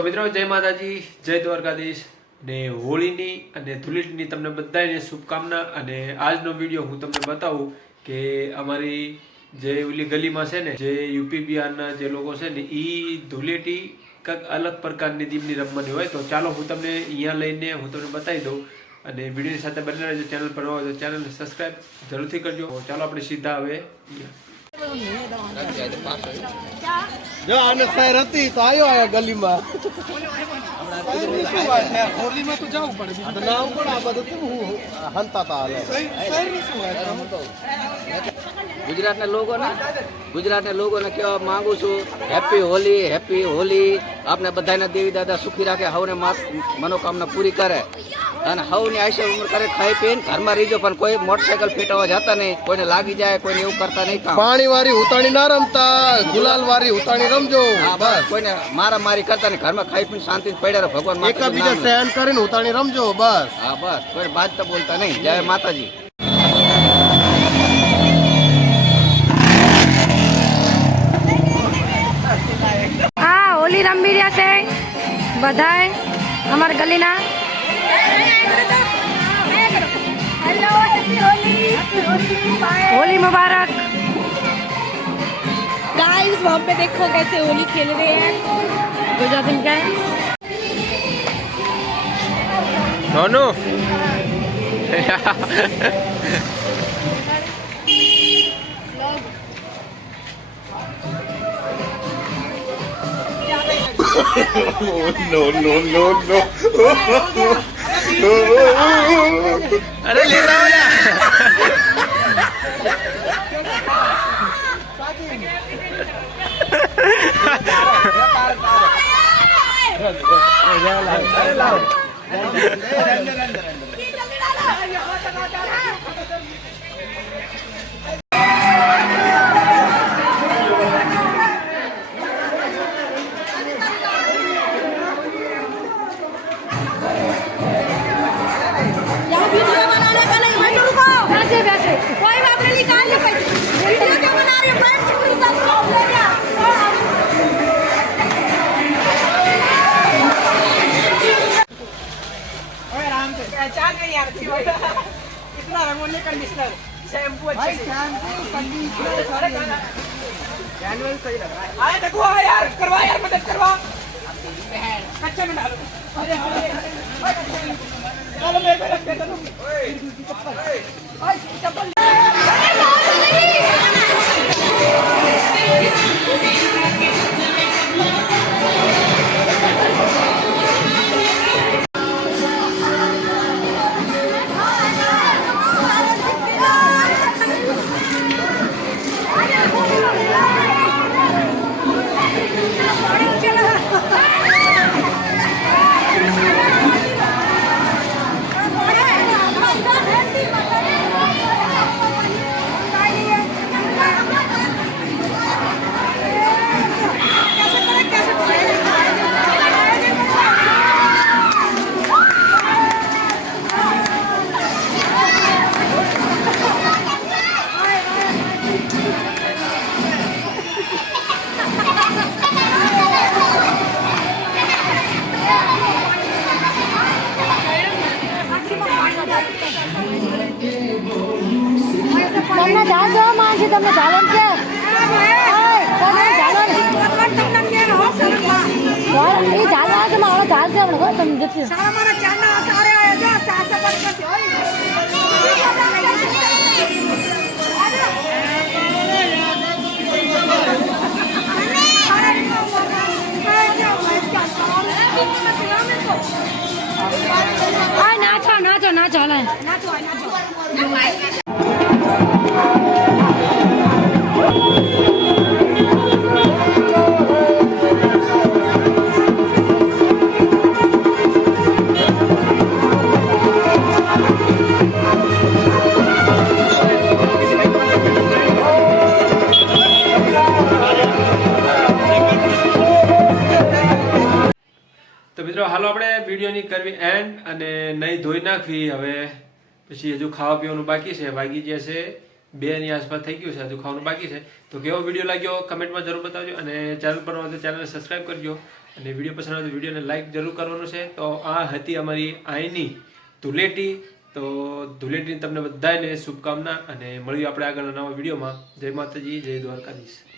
તો મિત્રો જય માતાજી, જય દ્વારકાધીશ ને હોળીની અને ધૂળેટીની તમને બધાને શુભકામના। અને આજનો વિડીયો હું તમને બતાવું કે અમારી જે ઓલી ગલીમાં છે ને, જે યુપી બિહારના જે લોકો છે ને, એ ધૂળેટી કંઈક અલગ પ્રકારની દીપની રમવાની હોય। તો ચાલો હું તમને અહીંયા લઈને હું તમને બતાવી દઉં અને વિડીયોની સાથે બને રહેજો। ચેનલ પર હોય તો ચેનલને સબસ્ક્રાઈબ જરૂરથી કરજો। ચાલો આપણે સીધા હવે જો આને શહેર હતી તો આવ્યો આ ગલીમાં હોલીમાં તો જવું પડે તો ના ઉપર આ બધું કેમ હું હંતા તા ગુજરાતના લોકોને કહેવા માંગુ છું, હેપી હોલી। આપને બધાને દેવી દાદા સુખી રાખે, હવને મનોકામના પૂરી કરે અને હવની આયુષ્ય ઉંમર કરે, ખાઈ પીને ઘરમાં રહીજો। પણ કોઈ મોટરસાયકલ ફેટવા જતા નહીં, કોઈને લાગી જાય, કોઈને એવું કરતા નહીં। પાણી વાળી ઉતાણી ના રમતા, ગુલાલ વાળી ઉતાણી રમજો। બસ કોઈને મારા મારી કરતા નહીં, ઘરમાં ખાઈ પીને શાંતિ પડ્યા રહો। ભગવાન એકબીજા સહન કરીને ઉતાણી રમજો બસ। હા બસ કોઈ બાજતા બોલતા નહીં। જય માતાજી। હા, હોલી રમી રહ્યા છે બધાય અમારા ગલીના। होली मुबारक गाइस। वहाँ पे देखो कैसे होली खेल रहे हैं गुजरात में। क्या है नोनू no अरे ले रहा हूँ ना। इतना रंगोली कंडीशनर शैम्पू अच्छे सही लग रहा है। आए देखो यार, करवा यार, मदद करवा। कच्चे में डालो। चलो मेरे पे रख देता तुम। चप्पल તમને જાજો માંગી, તમને જાવન છે એ જાલવા છે મારો જાલ છે હમણાં તમને જતી सारा हमारा चैनल सारे आए जो सासा पर करते हो નાચો નાચો નાચો હાલે नाचो नाचो તો મિત્રો હાલો આપણે વિડીયોની કરવી એન્ડ અને નહીં ધોઈ નાખવી। હવે પછી હજુ ખાવા પીવાનું બાકી છે। વાગી ગયા છે 2 ની આસપાસ થઈ ગયું છે, હજુ ખાવાનું બાકી છે. તો કેવો વિડીયો લાગ્યો કમેન્ટમાં જરૂર બતાવજો, અને ચેનલ પર હોય તો ચેનલને સબસ્ક્રાઈબ કરજો, અને વિડીયો પસંદ આવે તો વિડીયોને લાઈક જરૂર કરવાનું છે. તો આ હતી અમારી અહીંની ધૂળેટી. તો ધૂળેટીની તમને બધાને શુભકામના, અને મળીએ આપણે આગળના નવા વિડીયોમાં. જય માતાજી, જય દ્વારકાધીશ.